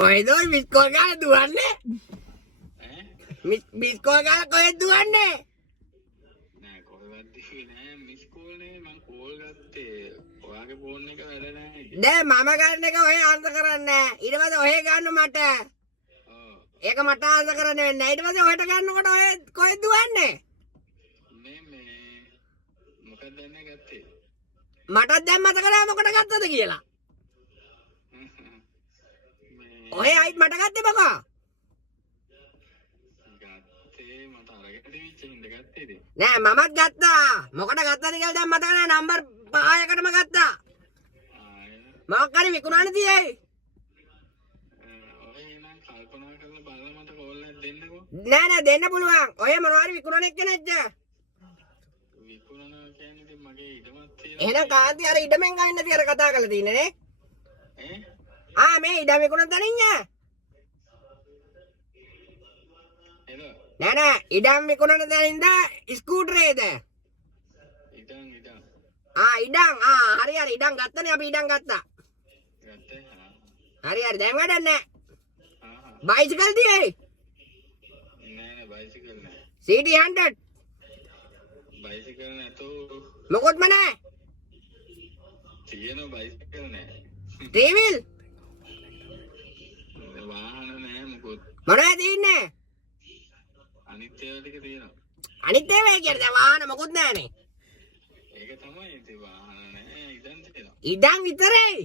කොහෙද ඔය මිස්කෝල් ගාලා දුවන්නේ? මිස්කෝල් ගාලා කොහෙද දුවන්නේ? නෑ කොහෙවත් දිවේ නෑ මිස්කෝල් නේ මං කෝල් ගත්තේ. ඔයාගේ ෆෝන් එක වැඩ නෑ. දැන් මම ගන්න එක ඔය ආන්සර් කරන්නේ. ඊට පස්සේ ඔය ගන්න මට. ඒක මට ආන්සර් කරන්න වෙන්නේ නැහැ. ඊට පස්සේ ඔයට ගන්නකොට ඔය කොහෙද දුවන්නේ? මේ මොකක්ද දැන් ගත්තේ? මටත් දැන් මතක නැහැ මොකට ගත්තද කියලා. ඔය අයිත් මට ගත්තේ මොකෝ? ගත්තේ මට අරගෙන තිබිච්ච හින්දා ගත්තේද? නෑ මමත් ගත්තා. මොකට ගත්තද කියලා දැන් මතක නැහැ. නම්බර් 5කටම ගත්තා. මොකක් හරි විකුණන්න තියෙයි. ඔය එනම් කල්පනා කරලා බලලා මට කෝල් එකක් දෙන්නකෝ. නෑ දෙන්න පුළුවන්. ඔය මොනවා හරි විකුණන එක්කෙනෙක්ද? විකුණනවා කියන්නේ ඉතින් මගේ ඉඩමක් තියෙනවා. එහෙනම් කාන්ති අර ඉඩමෙන් ගන්න නැති අර කතා කරලා තියෙන්නේ නේ? මේ ඉඩම විකුණන තනින්ද? නෑ ඉඩම් විකුණන තනින්ද ස්කූටරේද? ඉඩම්. ඉඩම් හරි ඉඩම් ගත්තනේ අපි ඉඩම් ගත්තා. ගත්තේ හරි දැන් වැඩක් නෑ. බයිසිකල් තියෙයි? නෑ බයිසිකල් නෑ. CT100 බයිසිකල් නැතෝ මොකොත්ම නෑ. තියෙන බයිසිකල් නෑ. ට්‍රීවිල් වාහන නෑ මොකොත්. මොනවද තියෙන්නේ? අනිත් ඒවා ටික තියෙනවා. අනිත් ඒවා කියන්නේ දැන් වාහන මොකොත් නෑනේ. ඒක තමයි ඉතින් වාහන නෑ ඉඩම් තියෙනවා. ඉඩම් විතරයි.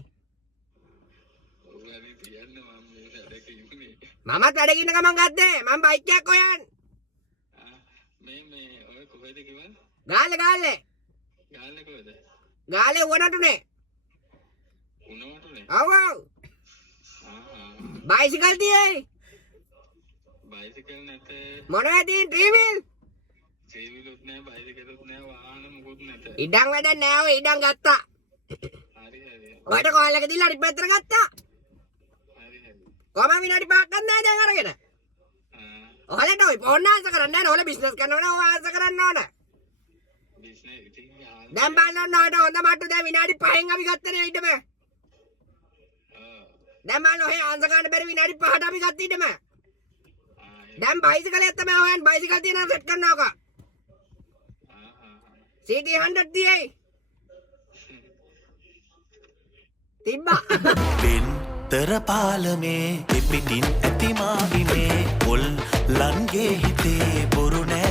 ඔයාලේ තියන්න මම මේ වැඩක ඉන්නේ. මමත් වැඩ ඉන්න ගමන් ගත්තේ. මම බයික් එකක් හොයන්. මේ ඔය කොහෙද කිව්වද? ගාල්ලේ. ගාල්ලේ කොහෙද? ගාල්ලේ උවනටුනේ. උණවටුනේ. ඔව්. බයිසිකල් තියෙයි. බයිසිකල් නැත. මොනවද තියෙන්නේ? ට්‍රීවිල්. ට්‍රීවිලුත් නෑ බයිසිකලුත් නෑ වාහන මොකුත් නැත. ඉඩම් වැඩක් නෑ ඔය ඉඩම් ගත්තා. හරි. ඔයාට කෝල් එක දීලා අනිත් පැත්තට ගත්තා. හරි. කොහම විනාඩි 5ක් ගන්න නැහැ දැන් අරගෙන. ඔයාලට ඔය ෆෝන් ආන්සර් කරන්නේ නැහැ. ඔයාලා බිස්නස් කරනවා ඕන ආන්සර් කරන්න ඕන. බිස්නස් ඉතින් දැන් බලන්න ඔයාට හොඳ මට්ටු දැන් විනාඩි 5න් අපි ගත්තනේ ඊටම. දැන් බලන්න ඔය ආන්සර් ගන්න බැරි විනාඩි 5ට අපි ගත්ත ඊටම. දැන් බයිසිකලයක් තමයි හොයන් බයිසිකල් තියෙනවා සෙට් කරනවාක. CT100 තියෙයි. තිබ්බා. තර පාලමේ පිපිටින් ඇති මාවිමේ පොල් ලන්ගේ හිතේ බොරු නෑ